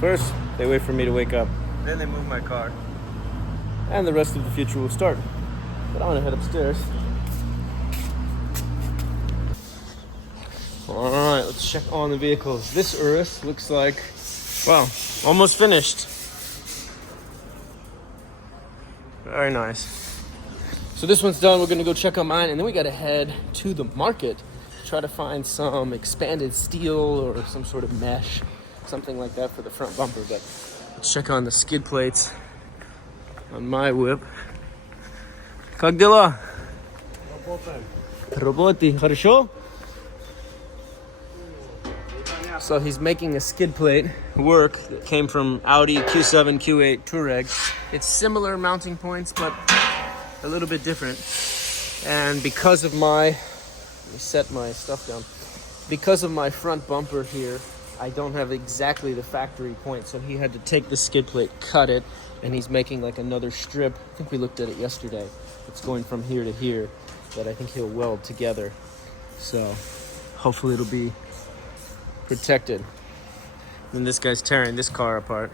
First, they wait for me to wake up. Then they move my car. And the rest of the future will start. But I'm gonna head upstairs. Alright, let's check on the vehicles. This Urus looks like, well, almost finished. Very nice. So this one's done. We're gonna go check on mine, and then we gotta head to the market to try to find some expanded steel or some sort of mesh, something like that for the front bumper. But let's check on the skid plates on my whip. Как дела? Работай. Хорошо? So he's making a skid plate work that came from Audi Q7, Q8 Touareg. It's similar mounting points, but a little bit different. And because of my, let me set my stuff down. Because of my front bumper here, I don't have exactly the factory point. So he had to take the skid plate, cut it, and he's making like another strip. I think we looked at it yesterday. It's going from here to here that I think he'll weld together. So hopefully it'll be protected. And this guy's tearing this car apart.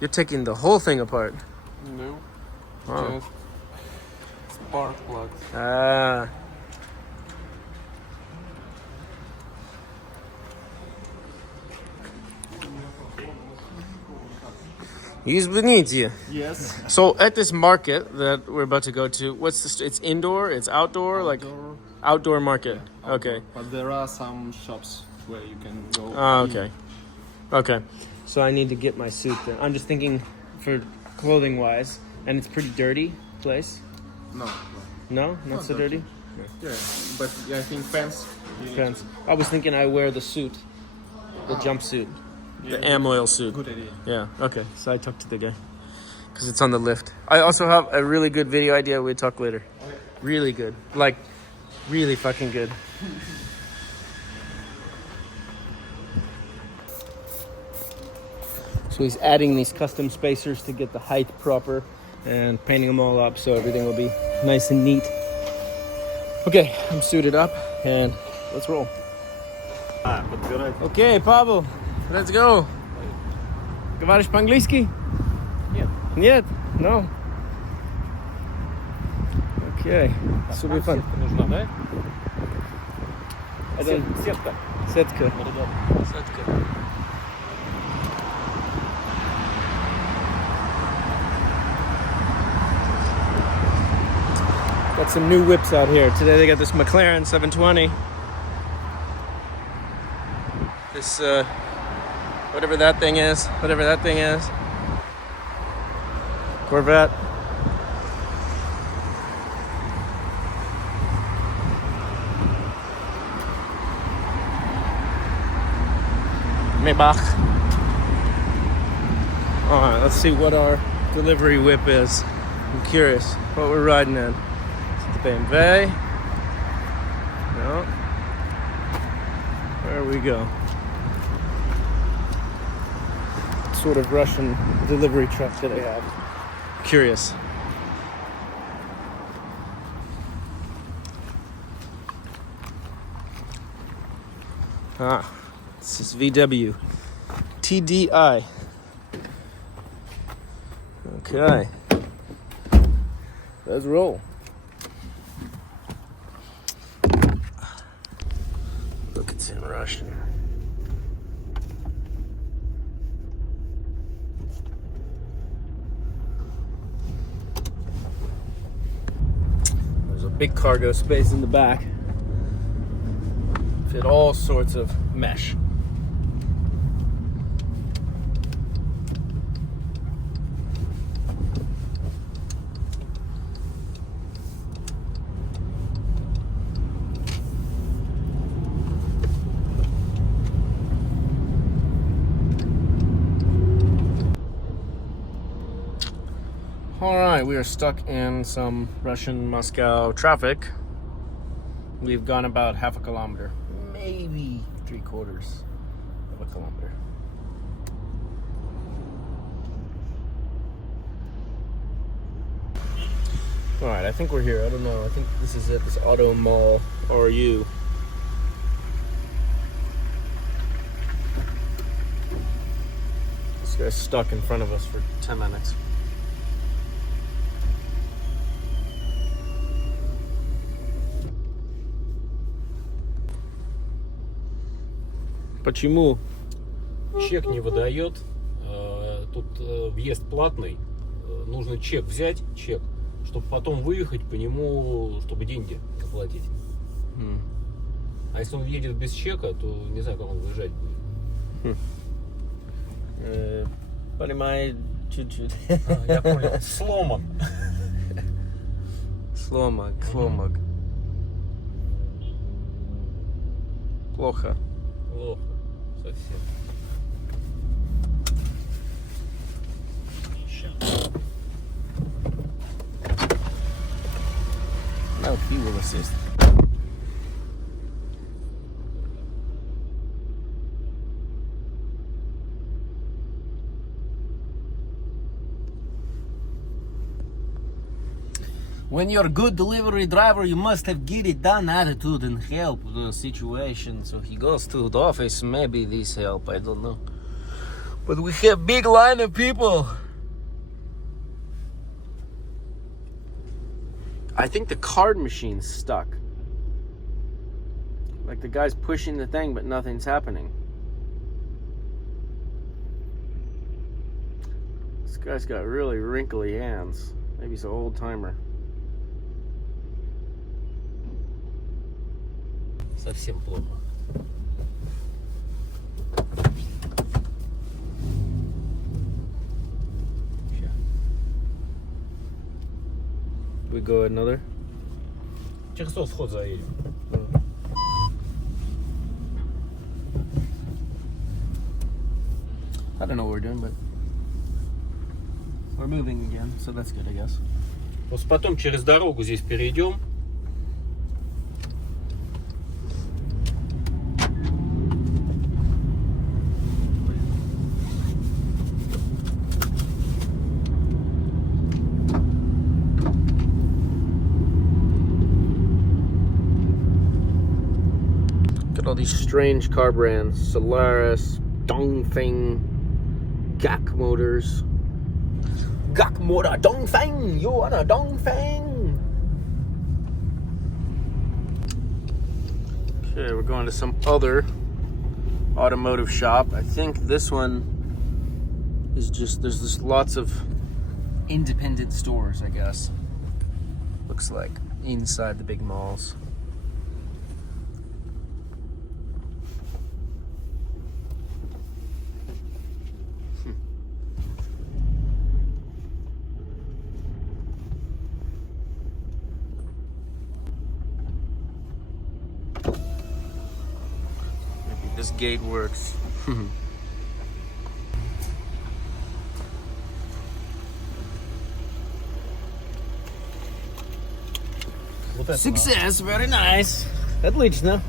You're taking the whole thing apart. No. Oh. Just spark plugs. Ah. Извините. Yes. So at this market that we're about to go to, what's the? It's indoor. It's outdoor. Like outdoor market. Yeah, outdoor. Okay. But there are some shops where you can go. Oh, okay. Okay. So I need to get my suit then. I'm just thinking for clothing wise, and it's pretty dirty place. No. No, not so dirty. Yeah, but I think pants. Depends. I was thinking I wear the suit, the jumpsuit, Yeah, the Amoil suit. Good idea. Yeah. Okay. So I talked to the guy because it's on the lift. I also have a really good video idea. We'll talk later. Okay. Really good. Like, really fucking good. So he's adding these custom spacers to get the height proper and painting them all up so everything will be nice and neat. Okay, I'm suited up and let's roll. Okay, Pavel, let's go. Говоришь по-английски? Нет. Нет? No? Okay, this will be fun. Нужна, да? Это Сетка. сетка. Сетка. Got some new whips out here. Today they got this McLaren 720. This, whatever that thing is. Corvette. Maybach. Alright, let's see what our delivery whip is. I'm curious what we're riding in. The BMW. No. Where we go? What sort of Russian delivery truck do they have? Curious. Ah, this is VW. TDI. Okay. Let's roll. Look, it's in Russian. There's a big cargo space in the back. Fit all sorts of mesh. Alright, we are stuck in some Russian Moscow traffic. We've gone about half a kilometer, maybe 3/4 of a kilometer. Alright, I think we're here. I don't know. I think this is it. This Auto Mall RU. This guy's stuck in front of us for 10 minutes. Почему? Чек не выдает. Тут въезд платный. Нужно чек взять, чтобы потом выехать по нему, чтобы деньги оплатить. А если он едет без чека, то не знаю, как он выезжать будет. Понимаю чуть-чуть. Я понял. Сломан. Сломок. Плохо. Плохо. Совсем. Сейчас. No fuel assist. When you're a good delivery driver, you must have get it done attitude and help the situation. So he goes to the office. Maybe this help, I don't know. But we have big line of people. I think the card machine's stuck. Like the guy's pushing the thing, but nothing's happening. This guy's got really wrinkly hands. Maybe he's an old timer. Совсем плохо. We go another. Через тот вход заедем. I don't know what we're doing, but we're moving again, so that's good, I guess. Просто потом через дорогу здесь перейдем. All these strange car brands: Solaris, Dongfeng, Gak Motors. Gak Motor, Dongfeng, you are a Dongfeng. Okay, we're going to some other automotive shop. I think this one is there's just lots of independent stores, I guess. Looks like inside the big malls. This gate works. Вот это Success, very nice. Отлично.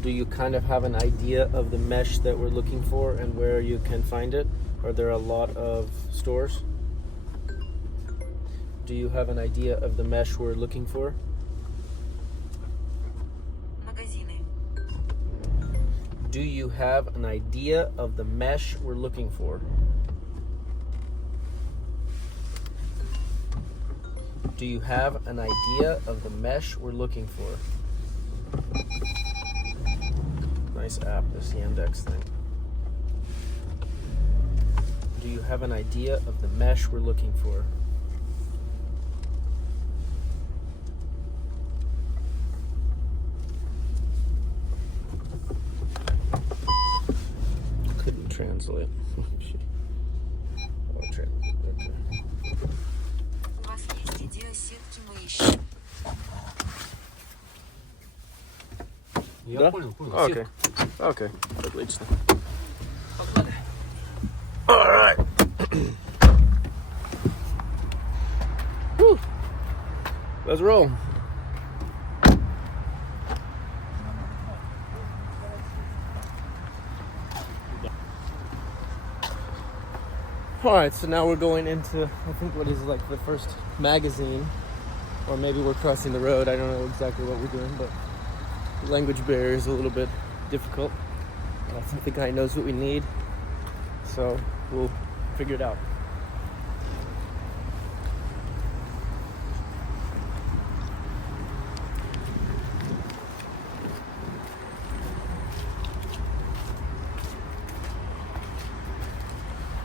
Do you kind of have an idea of the mesh that we're looking for and where you can find it? Are there a lot of stores? Do you have an idea of the mesh we're looking for? Магазины. Do you have an idea of the mesh we're looking for? Do you have an idea of the mesh we're looking for? Nice app, this Yandex thing. Do you have an idea of the mesh we're looking for? Couldn't translate. Oh, okay. У вас есть идея сетки мы ищем. Я Да? понял. Okay. Okay. Отлично. All right. Whew. Let's roll. All right, so now we're going into, I think, what is like the first magazine, or maybe we're crossing the road. I don't know exactly what we're doing, but the language barrier is a little bit difficult. I think the guy knows what we need, so we'll figure it out.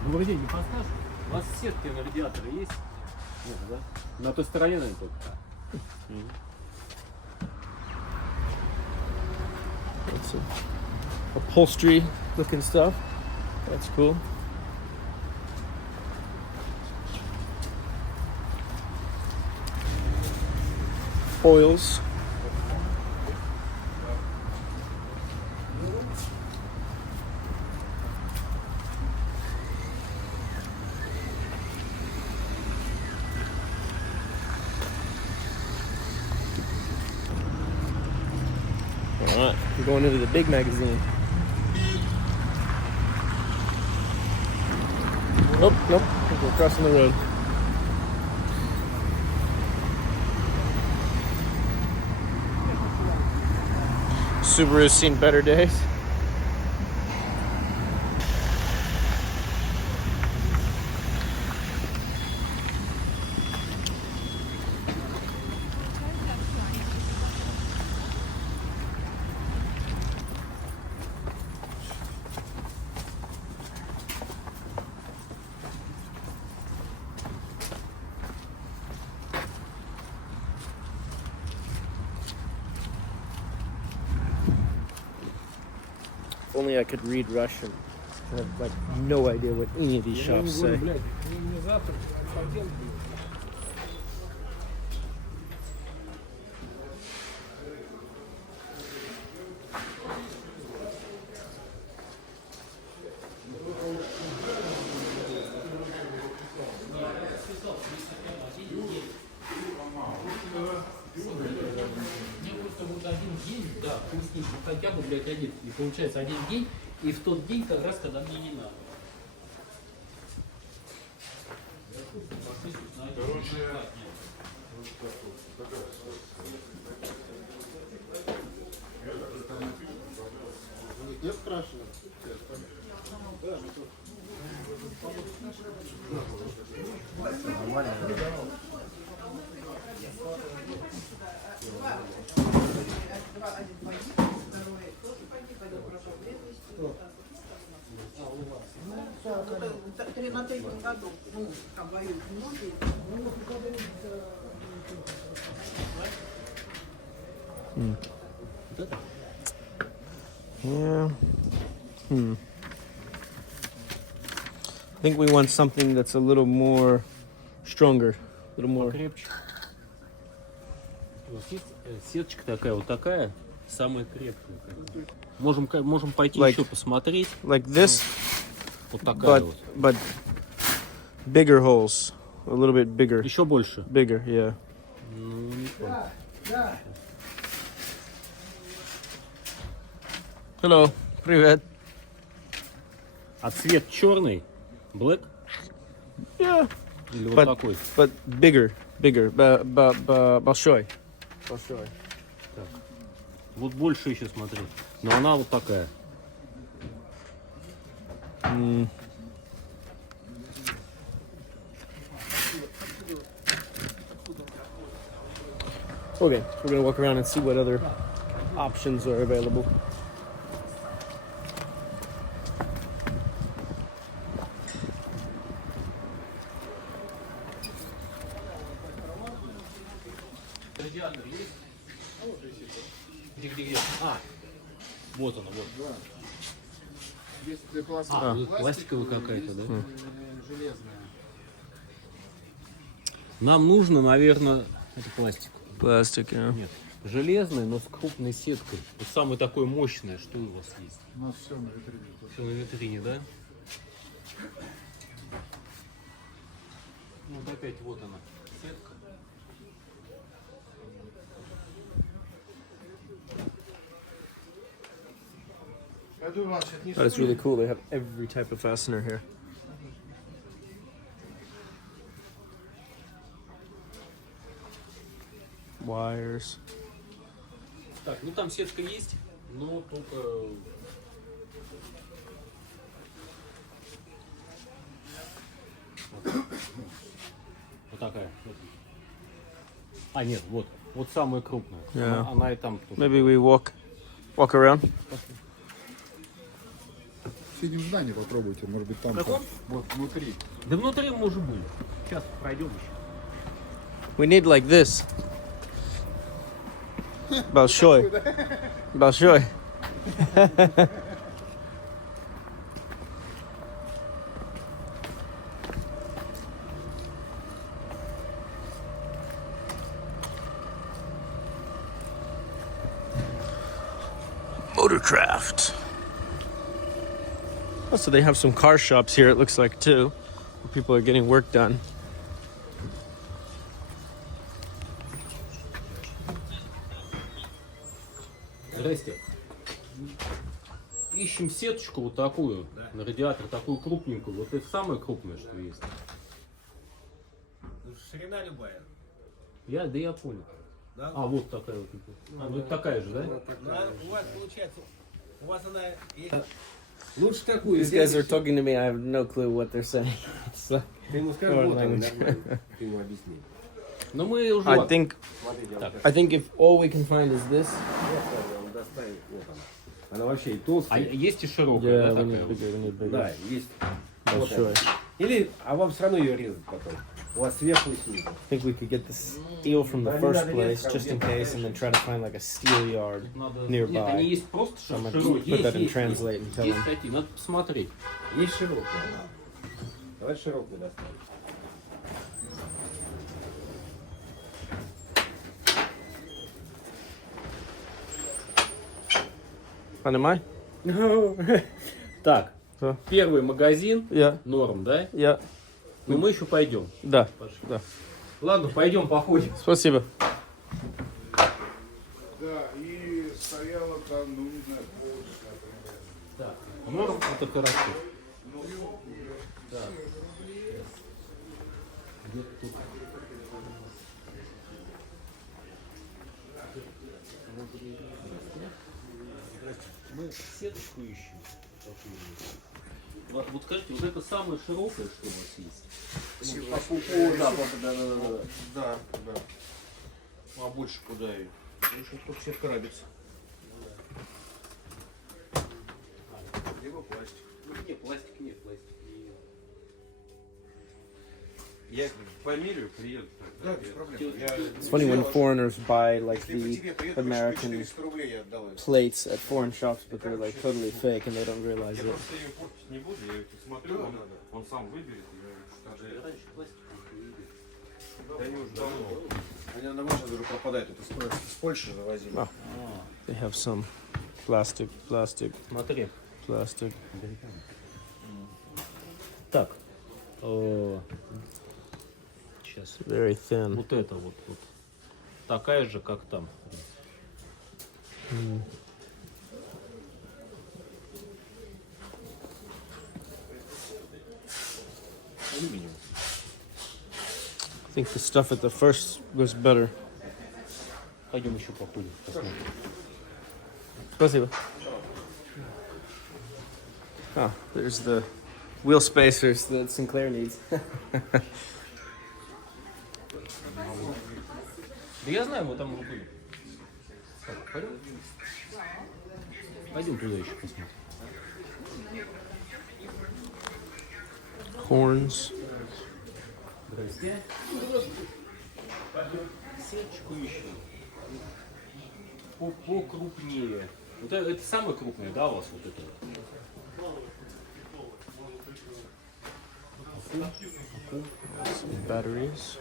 Добрый день, не подскажешь? У вас сетки на радиаторы есть? Нет, да? На той стороне, наверное, только. That's some upholstery looking stuff. That's cool. Oils. All right, we're going into the big magazine. Nope, nope, I think we're crossing the road. Subaru's seen better days. If only I could read Russian. I have like no idea what any of these shops say. Да, пусть хотя бы, блядь, один. И получается один день, и в тот день как раз, когда мне не надо. Я спрашиваю. На третьем году, ну, как воюют многие. Yeah. I think we want something that's a little more stronger, a little more. Покрепче. У вас есть сеточка такая, вот такая, самая крепкая. Можем пойти Like- еще посмотреть. Like this, Вот такая вот. but bigger holes, a little bit bigger, Еще больше. bigger, yeah. Ну, не понял. Hello, привет. А цвет черный? Black? Yeah, Или вот but такой? but bigger, большой. Большой. Вот больше еще смотри. Но она вот такая. Okay, we're gonna walk around and see what other options are available. Радиатор есть? Где? А, вот она, вот. Если пластик, А, вот пластиковая какая-то, да? железная. Нам нужно, наверное, это пластик. Plastic, yeah. Нет, железный, но с крупной сеткой. Вот самое такое мощное, что у вас есть? У нас все на витрине. Все на витрине, да? Ну, вот опять вот она, сетка. Я думаю, сейчас не But it's really cool. They have every type of fastener here. Wires. Так, ну там сетка есть, но только... Вот такая. А, нет, вот. Вот самая крупная. Yeah. Она и там. Maybe we walk around. В соседнем здании попробуйте, может быть там. Каком? Вот внутри. Да внутри может быть. Сейчас пройдем еще. We need like this. Большой. Большой. Motorcraft. Oh, so they have some car shops here, it looks like, too, where people are getting work done. Здрасте. Ищем сеточку вот такую, на радиатор, такую крупненькую. Вот это самое крупное, что есть. Ширина любая. Да я понял. Да? А, вот такая вот. Ну, это такая же, да? У вас получается, у вас она есть. Лучше такую. These guys are talking to me, I have no clue what they're saying. It's like, Ты ему скажешь, foreign вот она, language. нормально. Ты ему объясни. Но мы уже... I think Смотрите, I think if all we can find is this, он достанет, вот она. Она вообще и толстая. А есть и широкая, yeah, да, we такая need вот? bigger, we need bigger. Да, есть. Вот Большой. она. Или, а вам все равно ее резать потом. У вас сверху и снизу. I think we could get the steel from the first place, just in case, and then try to find like a steel yard Надо... Нет, nearby. они есть просто So I'm gonna широкие. put that in Есть, translate and tell Есть them. такие, надо посмотреть. Есть широкая. Давай широкую достанем. Понимай? Так, Что? первый магазин, Yeah, норм, да? yeah, Но мы еще пойдем. да, Пошли. да. Ладно, пойдем походим. Спасибо. Да, и стояла там, ну не знаю, полчаса, например. Так, норм это хорошо. Так. Где-то тут. Мы сеточку ищем. Вот скажите, вот это самое широкое, что у вас есть? Да. А больше куда и? Лучше тут все крабится. Либо пластик. Ну, нет, пластик нет, пластик не... Я померю, приеду. Да, без проблем. It's funny when foreigners buy like the American рублей я отдал. plates at foreign shops, but they're like totally fake and they don't realize it. Просто ее портить не буду, я ее посмотрю, он сам выберет. Раньше пластик не видел. Да они уже давно. Они на вашу говорю пропадают. Это с Польши завозили. Oh. They have some plastic. Смотри. Так. Сейчас. Very thin. Вот это вот. Такая же, как там. Алюминиум. I think the stuff at the first was better. Пойдем еще походим. Посмотрим. Спасибо. Oh, there's the wheel spacers that Sinclair needs. Да я знаю, мы там уже были. Так, пойдем? Пойдем туда еще посмотрим. Horns. Здрасте. Сеточку ищем. Покрупнее. Вот это самое крупное, да, у вас вот это? Some batteries.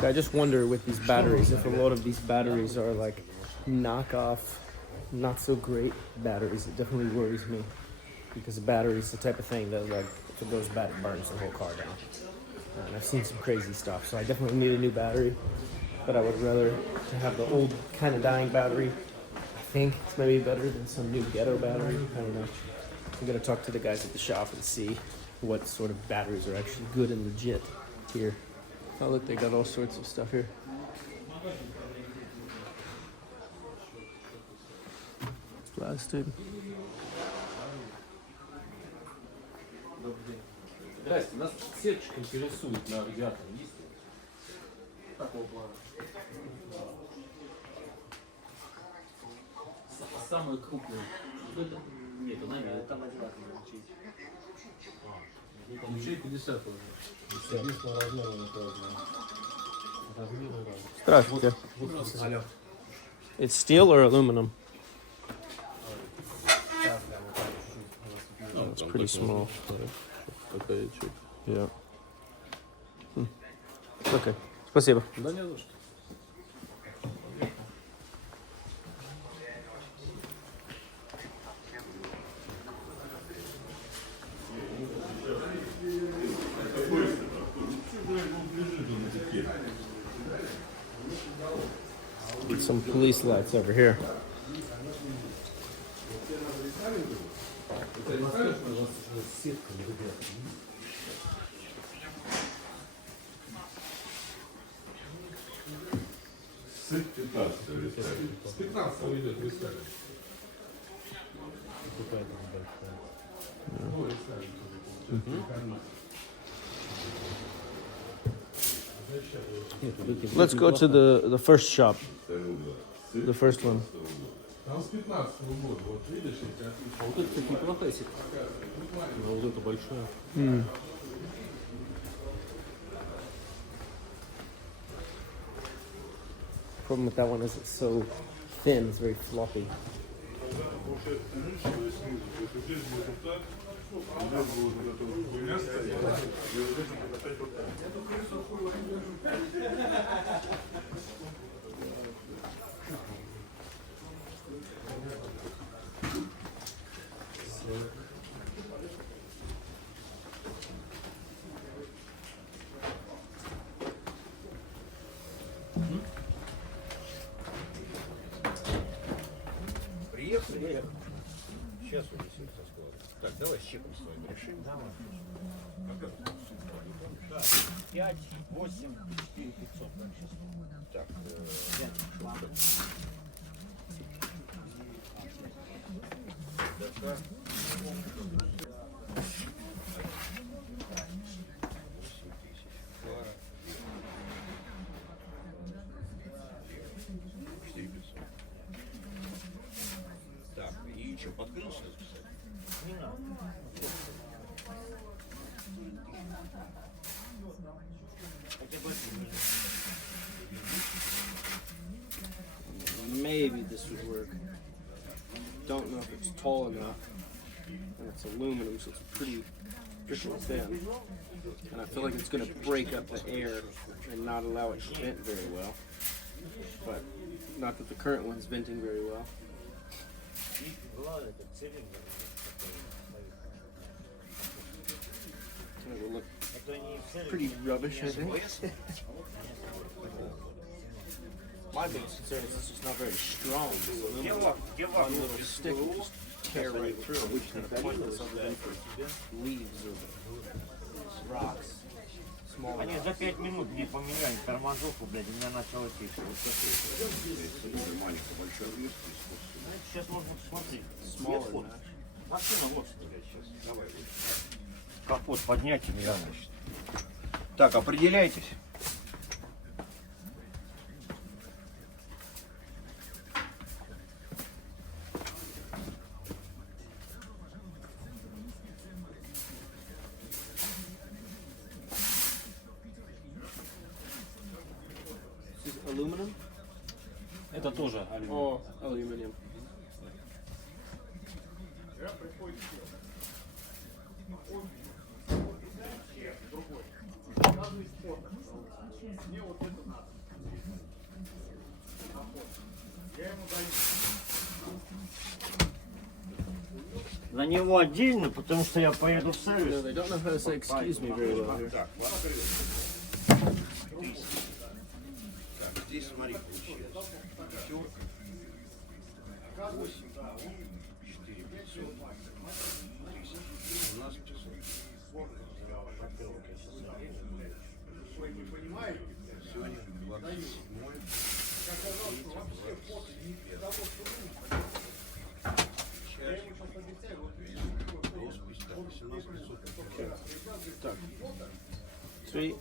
So I just wonder with these batteries if a lot of these batteries are like knockoff, not so great batteries. It definitely worries me because a battery is the type of thing that, like, if it goes bad, it burns the whole car down. And I've seen some crazy stuff, so I definitely need a new battery. But I would rather to have the old kind of dying battery. I think it's maybe better than some new ghetto battery. I don't know. I'm gonna talk to the guys at the shop and see what sort of batteries are actually good and legit here. Oh look, they got all sorts of stuff here. Plastic. Здрасте, нас сеточка интересует на радиатор. Есть? Такого плана. Самый крупный. Это? Нет, она нет. Там одинаково. Ключей 50 уже. 50 по размеру размеру. Здравствуйте. Алло. It's steel or aluminum? Oh, it's pretty small. Yeah. Okay. Спасибо. Да не за что. Some police lights over here. С 15 идет рестайлинг. Let's go to the first shop. The first one. Там с 15-го года, вот видишь, эти А вот это, кстати, неплохая сетка. А вот это большая. Problem with that one is it's so thin, it's very floppy. Приехали? Сейчас унесем со склада. Так, давай с чеком своим решим. Давай. 5, 8, 4, 500. Так, так, и что, подкрылся записать? Не надо. Хотя бы Maybe this would work. Don't know if it's tall enough. And it's aluminum, so it's pretty thin. And I feel like it's going to break up the air and not allow it to vent very well. But not that the current one's venting very well. It will look pretty rubbish, I think. My biggest concern is it's just not very strong. This aluminum, one little stick will just tear right through. It's kind of pointless other than for leaves or rocks. Small Они rocks. за 5 минут мне поменяли тормозовку, блядь, у меня начало течь. Сейчас можно посмотреть. Smaller than that. Машина вот что, блядь, сейчас. Давай. Капот поднять и не значит. Так, определяйтесь. This is aluminum? Это тоже алюминий. Oh, aluminum. На него отдельно, потому что я поеду в No, сервис. they don't know how to say excuse me very well here. Так, здесь смотри, получилось. Пятерка. 8, 4, 500. 1000. У нас 500. вы не понимаете. Сегодня 27-е. Как оказалось, что вообще фото не того, что нужно. Я ему сейчас объясняю, вот видите, Так, Sweet.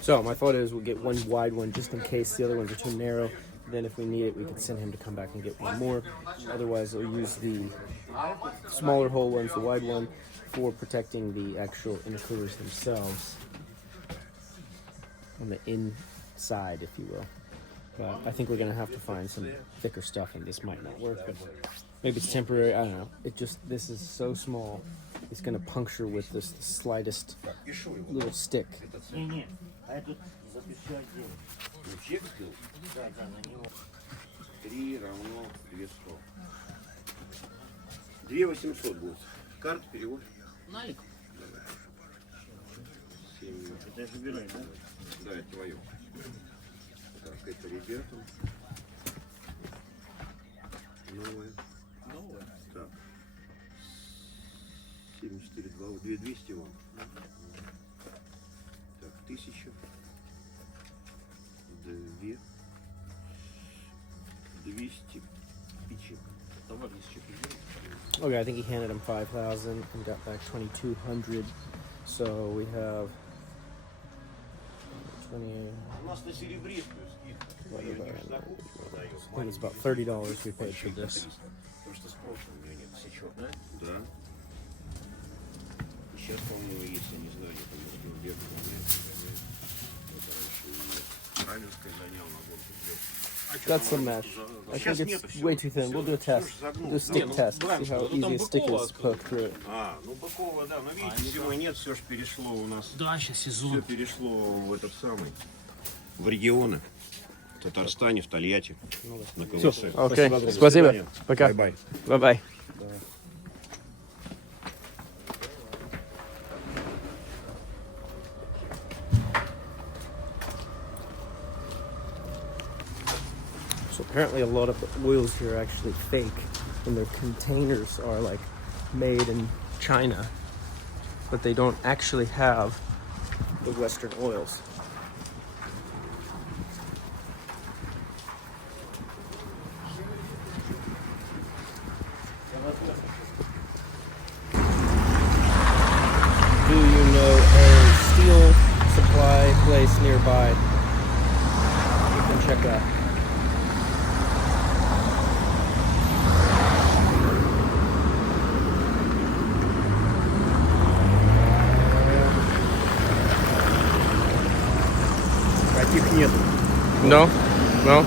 So my thought is we'll get one wide one just in case the other ones are too narrow. Then if we need it, we can send him to come back and get one more. Otherwise, we'll use the smaller hole ones, the wide one, for protecting the actual intercoolers themselves on the inside, if you will. But I think we're gonna have to find some thicker stuff, and this might not work. But maybe it's temporary. I don't know. This is so small. It's gonna puncture with this the slightest little stick. Не-не, а я тут запишу отдельно. Чек сделал? Да, на него. 3 равно 200. 2800 будет. Карта перевод. Найк. 7. Это я забираю, да? Да, это твое. Так, это ребятам. Новое. Новое. Так. 74, 200 вам. Так, 1000. 200 пичек. Товар из чека. Okay, I think he handed him 5,000 and got back 2,200. So we have 20. У нас на серебристую скидку. What Её about не it? закупку продают. I think it's about $30 we paid for this. Потому что спроса у него нет. Сечет, да? Да. И сейчас, по-моему, есть, я не знаю, я там где-то гоняет. Вот раньше Раменское гонял на гонку. Got some mesh. I think it's way too thin. We'll do a test. We'll do a stick test. See how easy a stick is to poke through it. А, ну Быкова, да, но видите, зимой нет, все же перешло у нас. Да, сейчас Все сезон. перешло в этот самый, в регионы. В Татарстане, в Тольятти, на КВС. Okay. Спасибо. Пока. Бай-бай. Bye-bye. So apparently a lot of the oils here are actually fake, and their containers are like made in China, but they don't actually have the Western oils. Do you know a steel supply place nearby you can check out? Таких нет. No? No?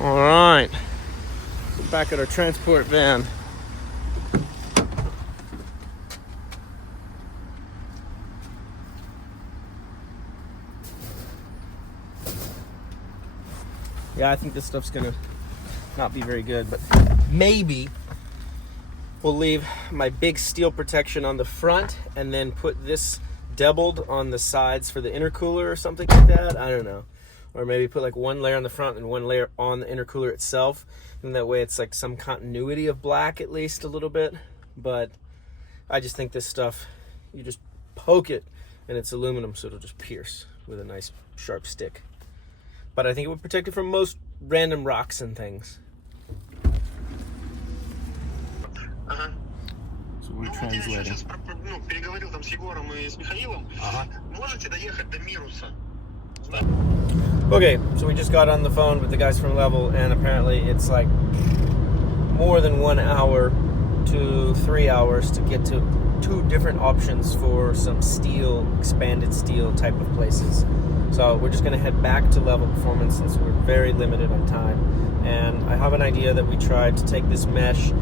All right. We're back at our transport van. Yeah, I think this stuff's gonna not be very good, but maybe we'll leave my big steel protection on the front and then put this doubled on the sides for the intercooler or something like that. I don't know. Or maybe put like one layer on the front and one layer on the intercooler itself. And that way it's like some continuity of black at least a little bit. But I just think this stuff, you just poke it and it's aluminum, so it'll just pierce with a nice sharp stick. But I think it would protect it from most random rocks and things. So we're Я translating. сейчас переговорил там с Егором и с Михаилом. Можете доехать до Мируса? Okay, so we just got on the phone with the guys from Level, and apparently it's like more than 1 hour to 3 hours to get to 2 different options for some steel, expanded steel type of places. So we're just going to head back to Level Performance since we're very limited on time. And I have an idea that we tried to take this mesh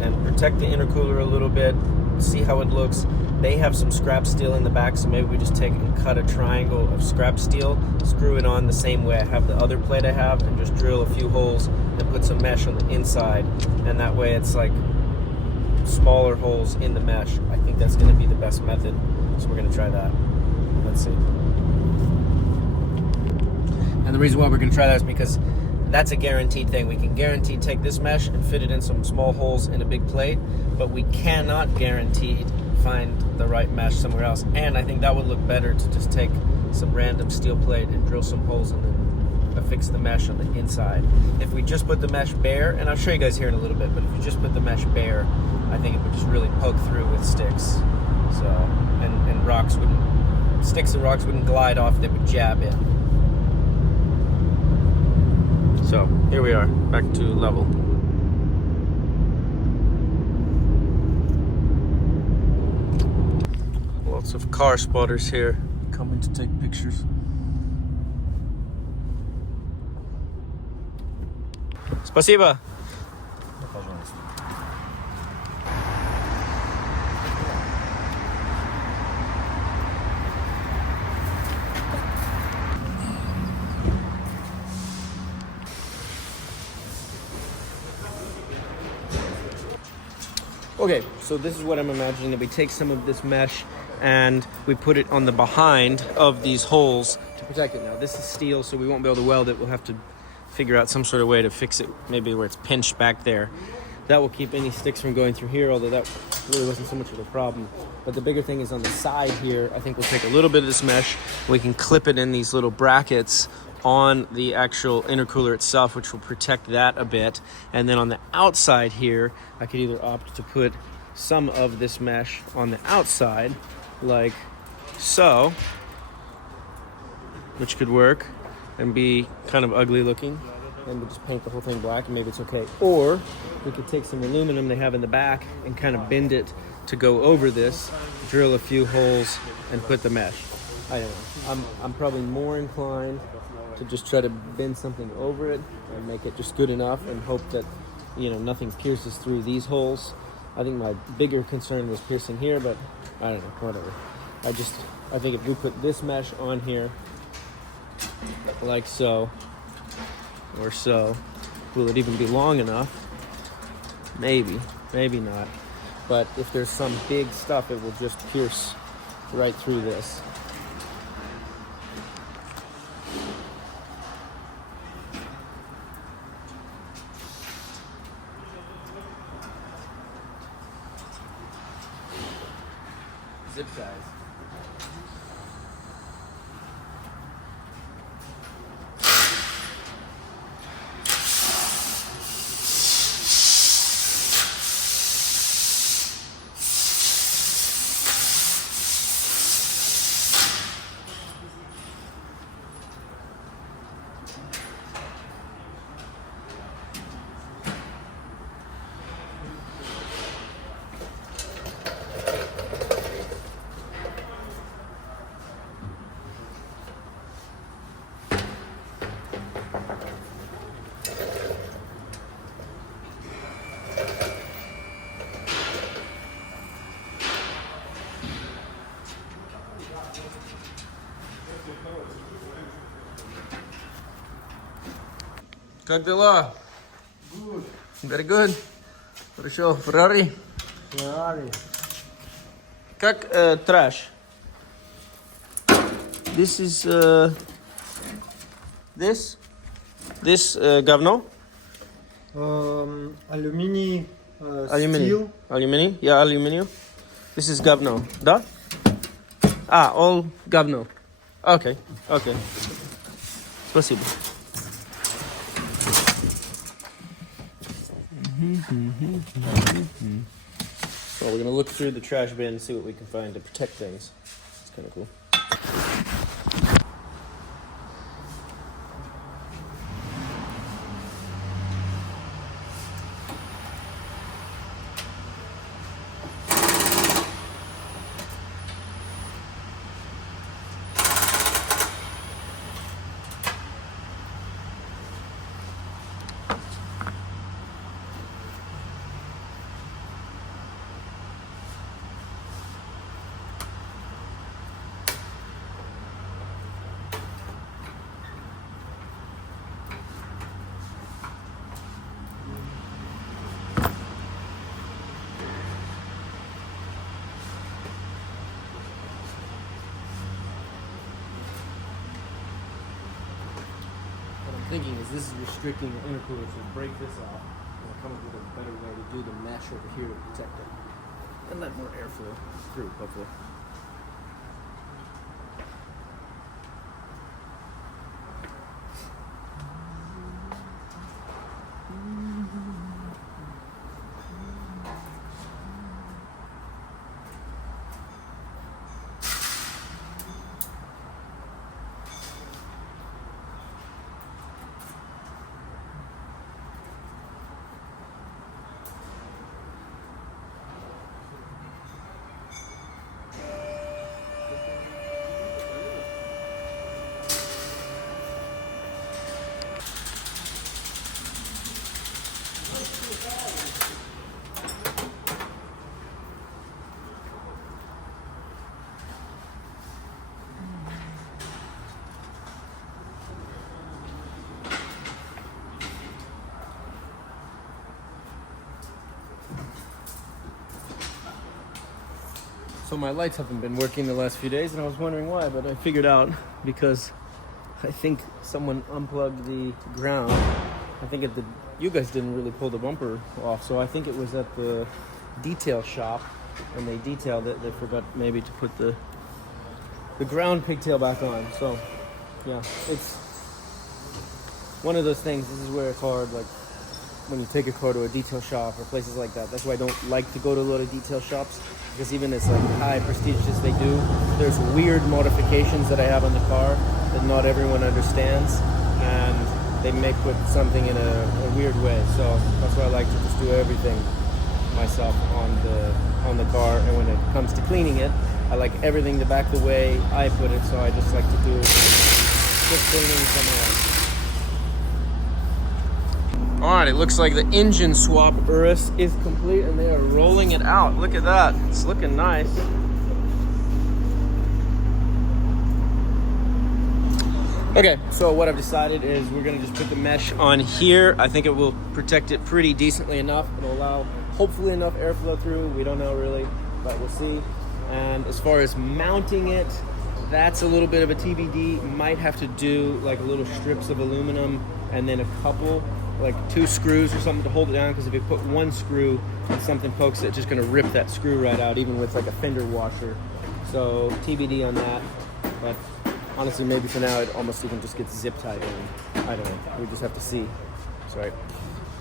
and protect the intercooler a little bit, see how it looks. They have some scrap steel in the back, so maybe we just take and cut a triangle of scrap steel, screw it on the same way I have the other plate I have, and just drill a few holes and put some mesh on the inside. And that way it's like smaller holes in the mesh. I think that's going to be the best method, so we're going to try that. Let's see. And the reason why we're going to try that is because that's a guaranteed thing. We can guarantee take this mesh and fit it in some small holes in a big plate, but we cannot guarantee find the right mesh somewhere else. And I think that would look better to just take some random steel plate and drill some holes and then affix the mesh on the inside. If we just put the mesh bare, and I'll show you guys here in a little bit, but if you just put the mesh bare, I think it would just really poke through with sticks. So, and rocks wouldn't, sticks and rocks wouldn't glide off, they would jab in. So, here we are, back to level. Lots of car spotters here coming to take pictures. Спасибо. Okay, so this is what I'm imagining, that we take some of this mesh and we put it on the behind of these holes to protect it. Now this is steel, so we won't be able to weld it. We'll have to figure out some sort of way to fix it, maybe where it's pinched back there. That will keep any sticks from going through here, although that really wasn't so much of a problem. But the bigger thing is on the side here. I think we'll take a little bit of this mesh, we can clip it in these little brackets on the actual intercooler itself, which will protect that a bit. And then on the outside here, I could either opt to put some of this mesh on the outside, like so, which could work and be kind of ugly looking, and we'll just paint the whole thing black and maybe it's okay. Or we could take some aluminum they have in the back and kind of bend it to go over this, drill a few holes and put the mesh. I don't know. I'm probably more inclined to just try to bend something over it and make it just good enough and hope that, you know, nothing pierces through these holes. I think my bigger concern was piercing here, but I don't know, whatever. I think if we put this mesh on here, like so, or so, will it even be long enough? Maybe, maybe not. But if there's some big stuff, it will just pierce right through this. Zip ties. Как дела? Good. Very good. Хорошо. Ferrari. Ferrari. Как trash? This is this говно? Aluminium. Aluminium. Aluminium? Yeah, aluminium. This is говно, да? All говно. Okay, okay. Спасибо. Well, we're gonna look through the trash bin and see what we can find to protect things. It's kind of cool. thinking is this is restricting the intercooler, so break this off and come up with a better way to do the mesh over here to protect it and let more airflow through, hopefully. So my lights haven't been working the last few days, and I was wondering why, but I figured out because I think someone unplugged the ground. I think it did. You guys didn't really pull the bumper off, so I think it was at the detail shop, and they detailed it. They forgot maybe to put the ground pigtail back on. So yeah, it's one of those things. This is where it's hard, like when you take a car to a detail shop or places like that. That's why I don't like to go to a lot of detail shops, because even as like high prestigious they do, there's weird modifications that I have on the car that not everyone understands, and they may put something in a weird way. So that's why I like to just do everything myself on the car, and when it comes to cleaning it, I like everything to back the way I put it, so I just like to do quick cleaning somewhere else. Alright, it looks like the engine swap Urus is complete, and they are rolling it out. Look at that. It's looking nice. Okay, so what I've decided is we're going to just put the mesh on here. I think it will protect it pretty decently enough. It'll allow hopefully enough airflow through. We don't know really, but we'll see. And as far as mounting it, that's a little bit of a TBD. Might have to do like little strips of aluminum and then a couple, like 2 screws or something to hold it down, because if you put 1 screw and something pokes it, it's just going to rip that screw right out, even with like a fender washer. So TBD on that, but honestly maybe for now it almost even just gets zip tied in. I don't know, we just have to see. Sorry.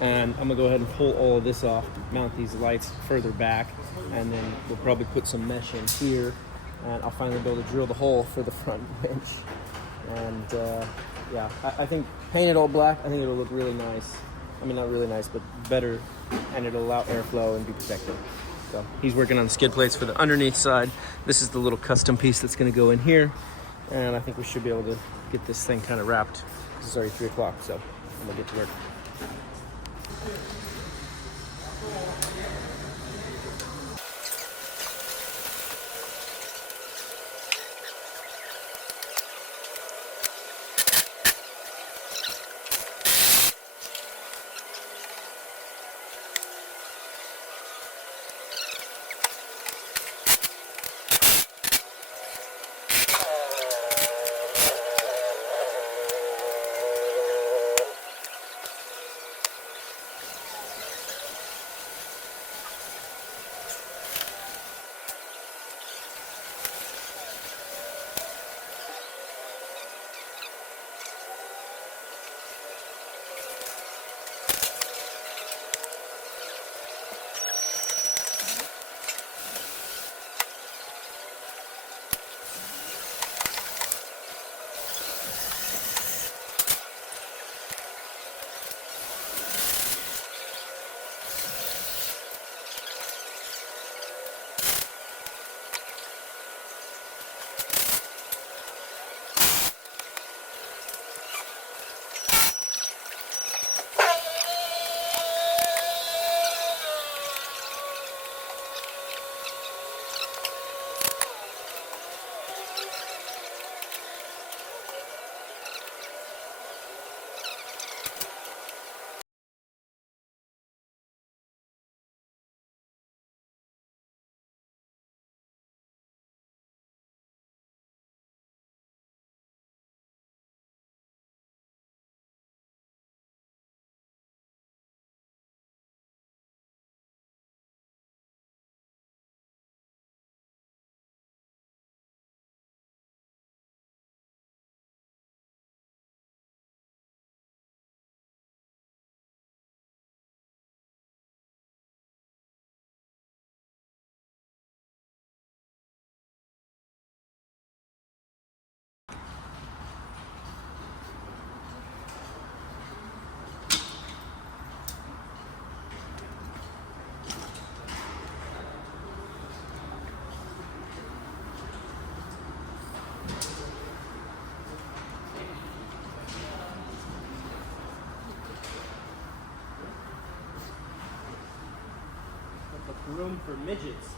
And I'm gonna go ahead and pull all of this off, mount these lights further back, and then we'll probably put some mesh in here, and I'll finally be able to drill the hole for the front winch. And yeah, I think painted all black, I think it'll look really nice. I mean, not really nice, but better, and it'll allow airflow and be protected. So he's working on the skid plates for the underneath side. This is the little custom piece that's gonna go in here, and I think we should be able to get this thing kind of wrapped. It's already 3 o'clock, so I'm gonna get to work. room for midgets.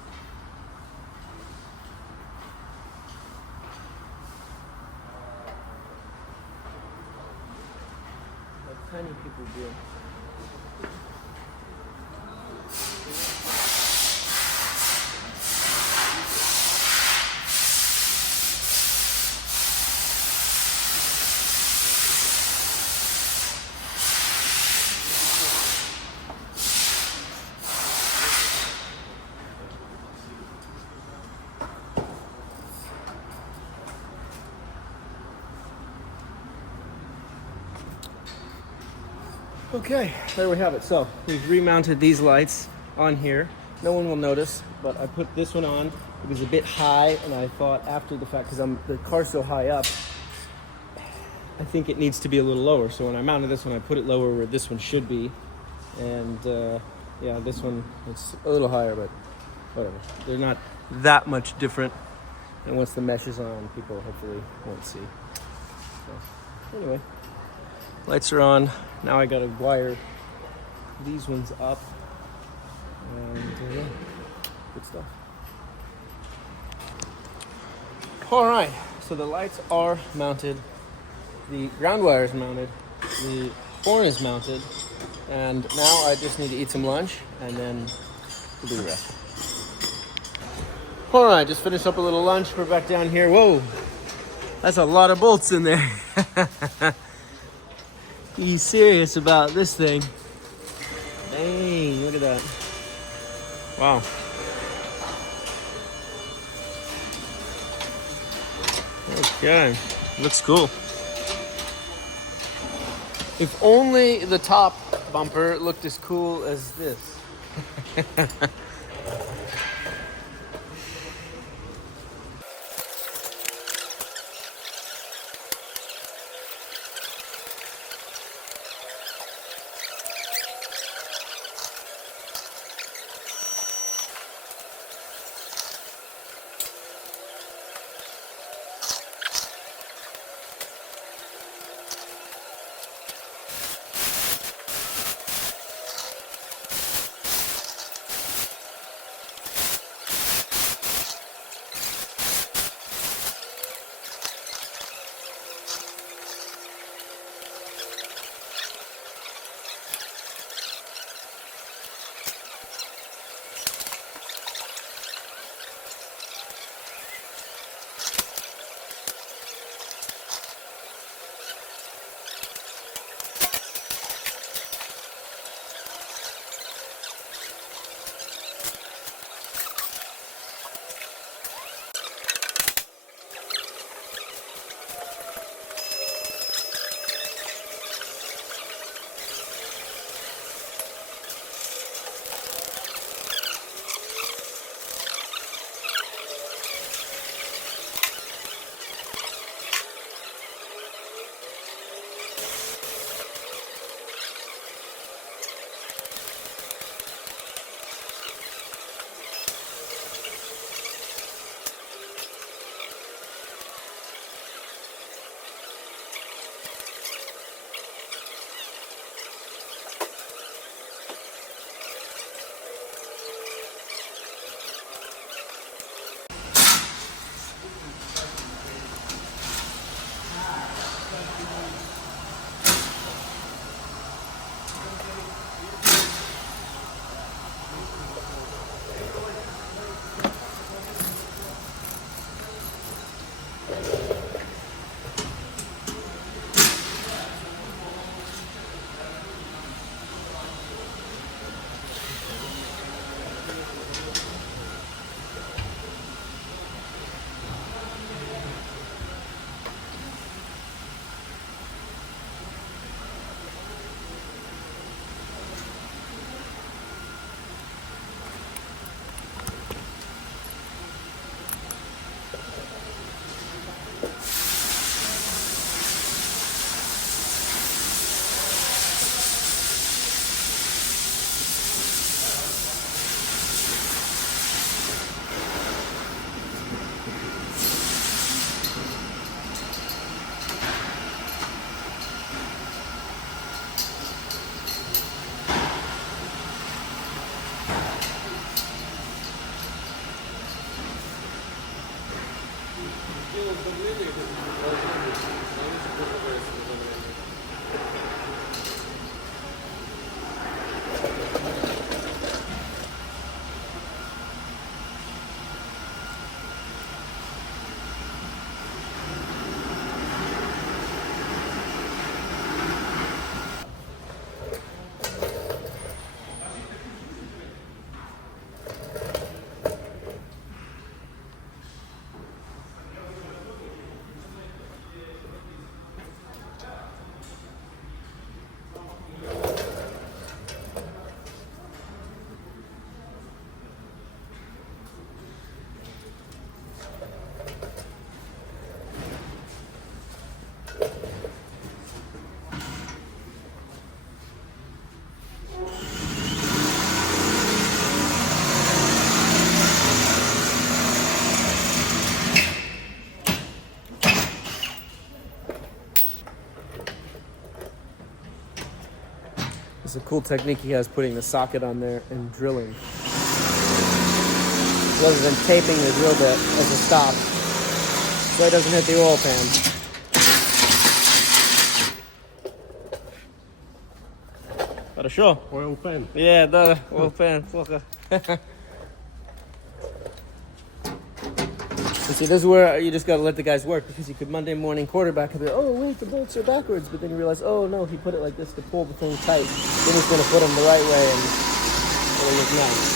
Like tiny people do. Okay, there we have it. So we've remounted these lights on here. No one will notice, but I put this one on. It was a bit high, and I thought after the fact, because the car's so high up, I think it needs to be a little lower. So when I mounted this one, I put it lower where this one should be. And yeah, this one, it's a little higher, but whatever. They're not that much different. And once the mesh is on, people hopefully won't see. So anyway. Lights are on. Now I gotta wire these ones up. And yeah, good stuff. All right, so the lights are mounted. The ground wire is mounted. The horn is mounted. And now I just need to eat some lunch and then we'll do the rest. All right, just finished up a little lunch. We're back down here. Whoa, that's a lot of bolts in there. You serious about this thing? Dang, look at that. Wow. Okay, looks cool. If only the top bumper looked as cool as this. It's a cool technique he has, putting the socket on there and drilling. Rather than taping the drill bit as a stop so it doesn't hit the oil pan. Хорошо. Oil pan. Yeah, да, oil pan, плохо. See, this is where you just gotta let the guys work, because you could Monday morning quarterback and be, oh wait, the bolts are backwards, but then you realize, oh no, he put it like this to pull the thing tight. Then he's gonna put them the right way and it'll look nice.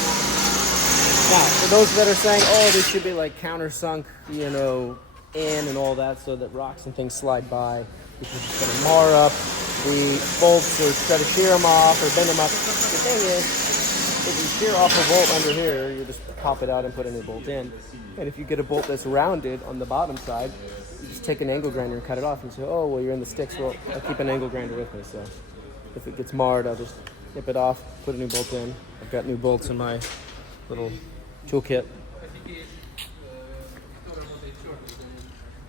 Now, for those that are saying, oh, they should be like countersunk, you know, in and all that, so that rocks and things slide by, because it's gonna mar up the bolts or try to shear them off or bend them up. The thing is, if you shear off a bolt under here, you just pop it out and put a new bolt in. And if you get a bolt that's rounded on the bottom side, you just take an angle grinder and cut it off and say, oh, well, you're in the sticks. Well, I'll keep an angle grinder with me, so if it gets marred, I'll just nip it off, put a new bolt in. I've got new bolts in my little toolkit.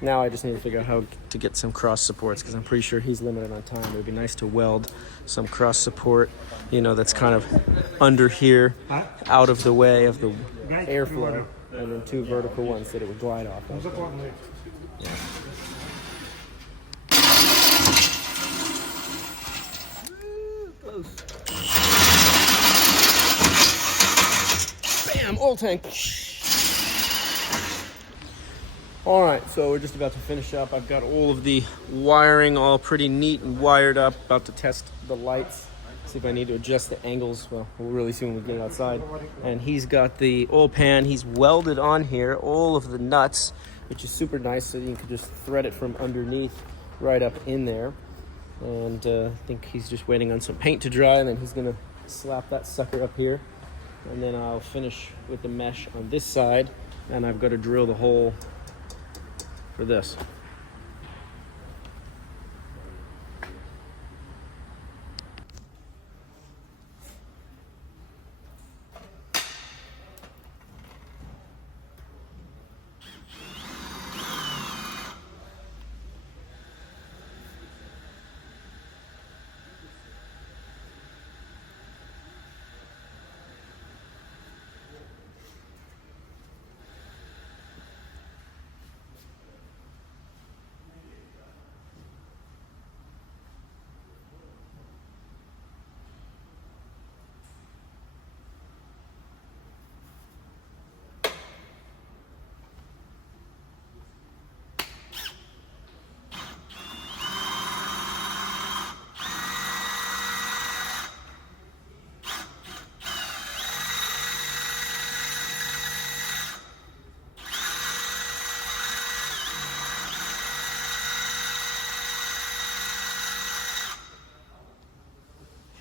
Now I just need to figure out how to get some cross supports, because I'm pretty sure he's limited on time. It would be nice to weld some cross support, you know, that's kind of under here, out of the way of the airflow, and then two vertical ones that it would glide off of. Yeah. Bam! Oil tank! All right, so we're just about to finish up. I've got all of the wiring all pretty neat and wired up. About to test the lights, see if I need to adjust the angles. Well, we'll really see when we get outside. And he's got the oil pan. He's welded on here all of the nuts, which is super nice, so you can just thread it from underneath right up in there. And I think he's just waiting on some paint to dry, and then he's gonna slap that sucker up here. And then I'll finish with the mesh on this side, and I've got to drill the hole for this.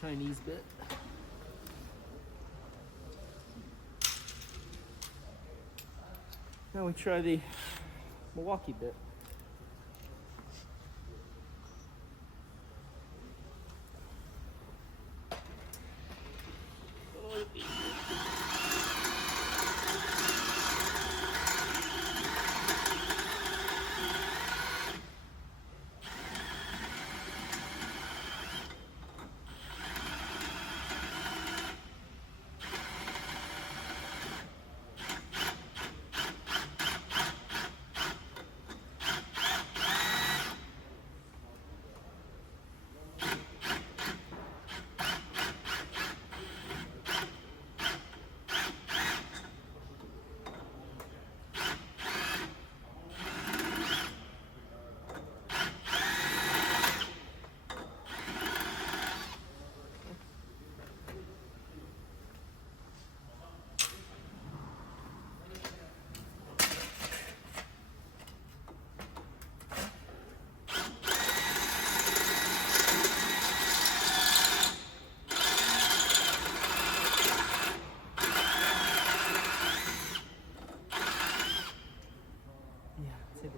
Chinese bit. Now we try the Milwaukee bit.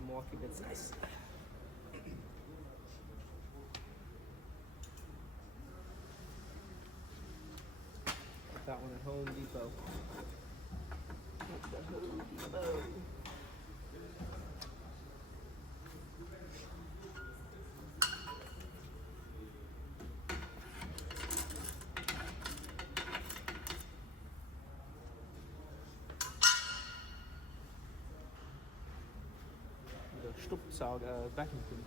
Milwaukee bit's nice. Got that one at Home Depot. At the Home Depot. Staubsauger, vacuum cleaner.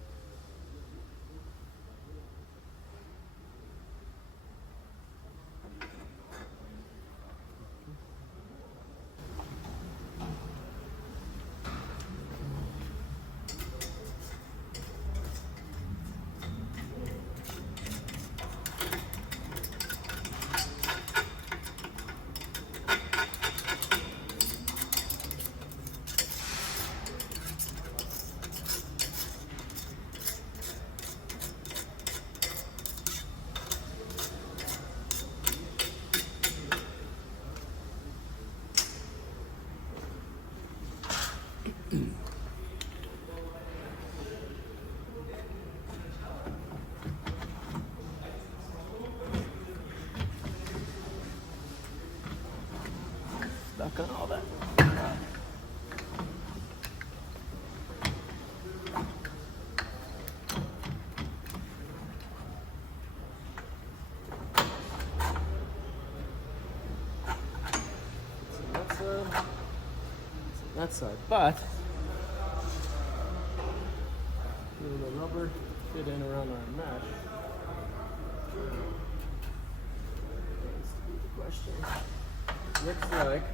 Stuck on all that. That side, but will the rubber fit in around our mesh? That's the question. Looks like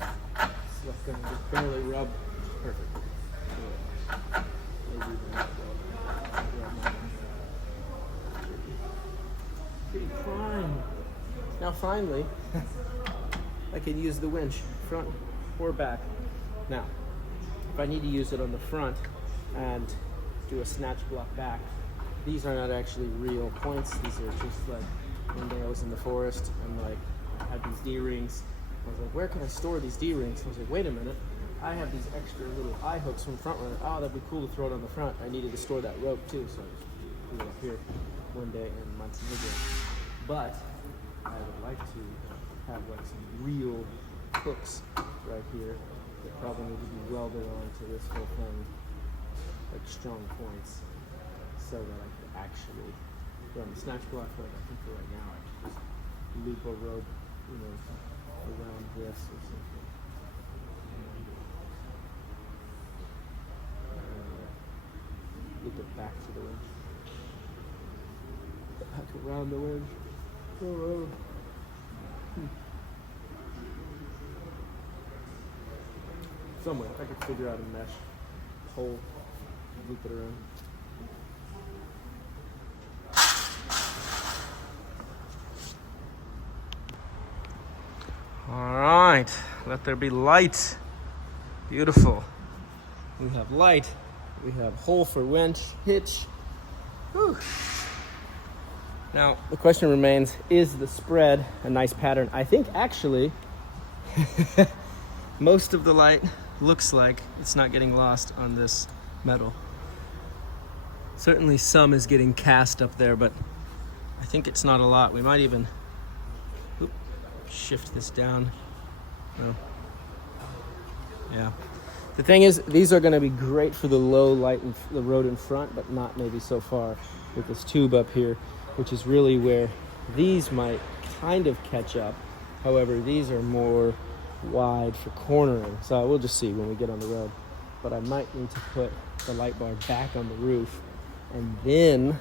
it's going to just barely rub. Perfect. Yeah. Maybe even not rub. Pretty fine. Now finally, I can use the winch, front or back. Now, if I need to use it on the front and do a snatch block back, these are not actually real points. These are just like, one day I was in the forest and like I had these D-rings. I was like, where can I store these D-rings? I was like, wait a minute, I have these extra little eye hooks from Front Runner. Oh, that'd be cool to throw it on the front. I needed to store that rope too, so I just threw it up here one day in Montenegro. But I would like to have like some real hooks right here that probably need to be welded onto this whole thing, like strong points, so that I could actually run the snatch block. Like I think for right now, I could just loop a rope, you know, around this or something. Loop it back to the winch. Back around the winch. Oh. Somewhere, I could figure out a mesh hole, loop it around. All right, let there be light. Beautiful. We have light. We have hole for winch, hitch. Whew. Now, the question remains, is the spread a nice pattern? I think actually, most of the light looks like it's not getting lost on this metal. Certainly some is getting cast up there, but I think it's not a lot. We might even shift this down. Oh. Yeah. The thing is, these are going to be great for the low light in the road in front, but not maybe so far with this tube up here, which is really where these might kind of catch up. However, these are more wide for cornering, so we'll just see when we get on the road. But I might need to put the light bar back on the roof and then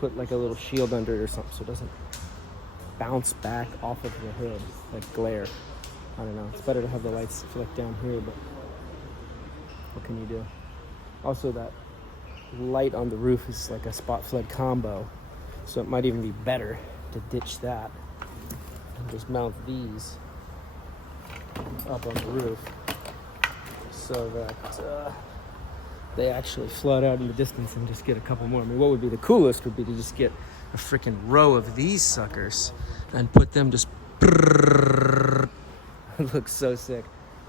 put like a little shield under it or something so it doesn't bounce back off of the hood like glare. I don't know, it's better to have the lights flick down here, but what can you do? Also, that light on the roof is like a spot flood combo, so it might even be better to ditch that and just mount these up on the roof so that they actually flood out in the distance and just get a couple more. I mean, what would be the coolest would be to just get a freaking row of these suckers and put them just it looks so sick.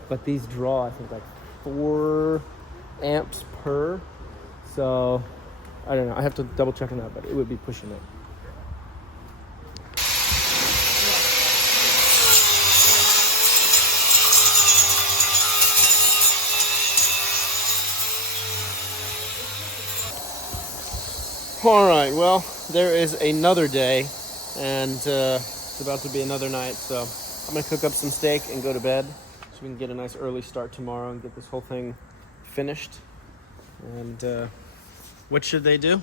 But these draw, I think, like 4 amps per, so I don't know, I have to double check on that, but it would be pushing it. All right, well, there is another day, and it's about to be another night, so I'm gonna cook up some steak and go to bed so we can get a nice early start tomorrow and get this whole thing finished. And what should they do?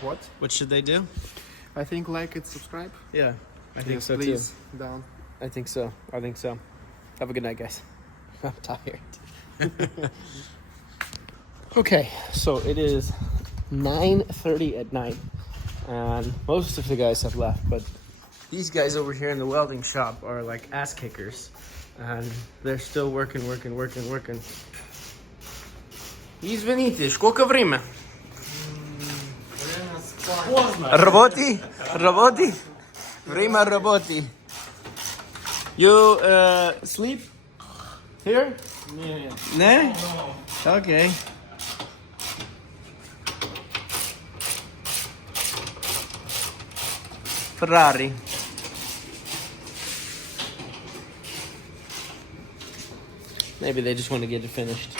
What? What should they do? I think like and subscribe. Yeah, I think so Please, down. too. I think so. I think so. Have a good night, guys. I'm tired. Okay, so it is 9:30 at night, and most of the guys have left, but these guys over here in the welding shop are like ass kickers, and they're still working. Извините, сколько время? Работи? Работи? Время работи. You sleep here? No. Okay. Ferrari. Maybe they just want to get it finished.